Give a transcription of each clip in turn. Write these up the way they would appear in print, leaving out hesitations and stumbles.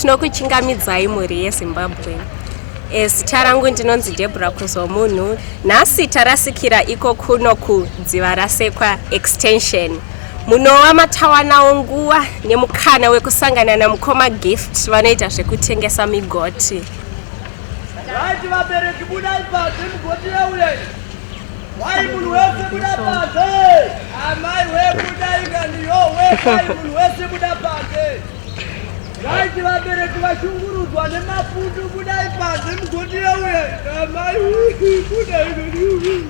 Tinokuchingamidzai muri yeZimbabwe. Zita rangu ndinonzi Deborah Kuzomunhu. Nhasi tarasikira iko kuno kudziva rasekwa extension. Munowa matawana nguva nemukana wekusangana namukoma Gift vanoita zvekutengesa migoti. Right, vabereki budai panze mugoti yauya. Wai munhu wese buda panze. Amai webudai nganiyo wekai munhu wese buda panze. Right, vabereki vashungurudzwa nemapundu budai panze mugoti yauya. Amai budai nganiyo.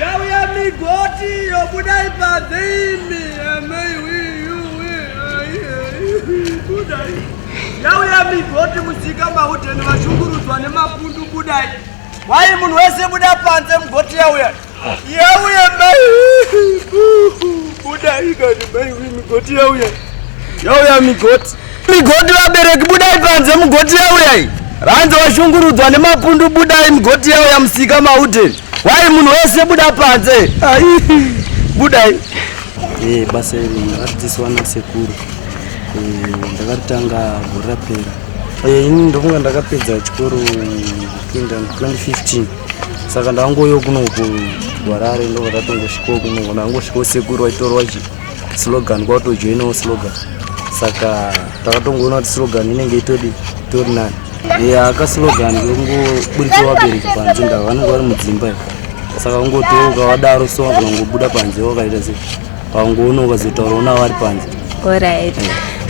Yauya migoti yobudai panze imi. Amai budai. Yauya migoti musika mahoteni vashungurudzwa nemapundu budai. Wai munhu wese buda panze mugoti yauya. Yauya mai budai kani mai migoti yauya. Yauya migoti. Migoti vabereki budai panze mugoti yauya. Ranzo vashungurudzwa nemapundu budai mugoti yauya musika mahoteni. Wai munhu wese buda panze. Budai. Basa iri ratidziswa nasekuru. Ndakatanga gore rapera. Ini ndofunga ndakapedza chikoro kuenda 2015. Saka ndangoyo kuno kuHarare ndo ndatongosvika kuno ndangosvika sekuru waitorwa slogan kwatojoinawo slogan. Saka takatongoona kuti slogan inenge itori nani. Aka slogan ngongoburika vabereki panze vanenge vari mudzimba. Saka ungotoka wadaro so vanongobuda panze wakaita sei. Vangoona ukazotaura una vari panze. Alright.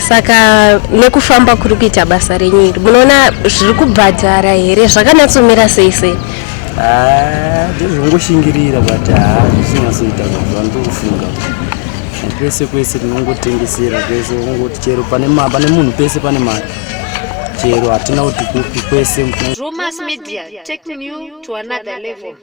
Saka nekufamba kuri kuita basa renyu munoona zviri kubhadhara here zvakanatsomira sei? Ndizvongoshingirira but zvisinyasoita vandokufunga. Kwese kwese tinongotengesera kwese ungoti chero pane munhu pese pane mari. Chero hatina kuti kupi kwese. Romas Media, taking you to another level.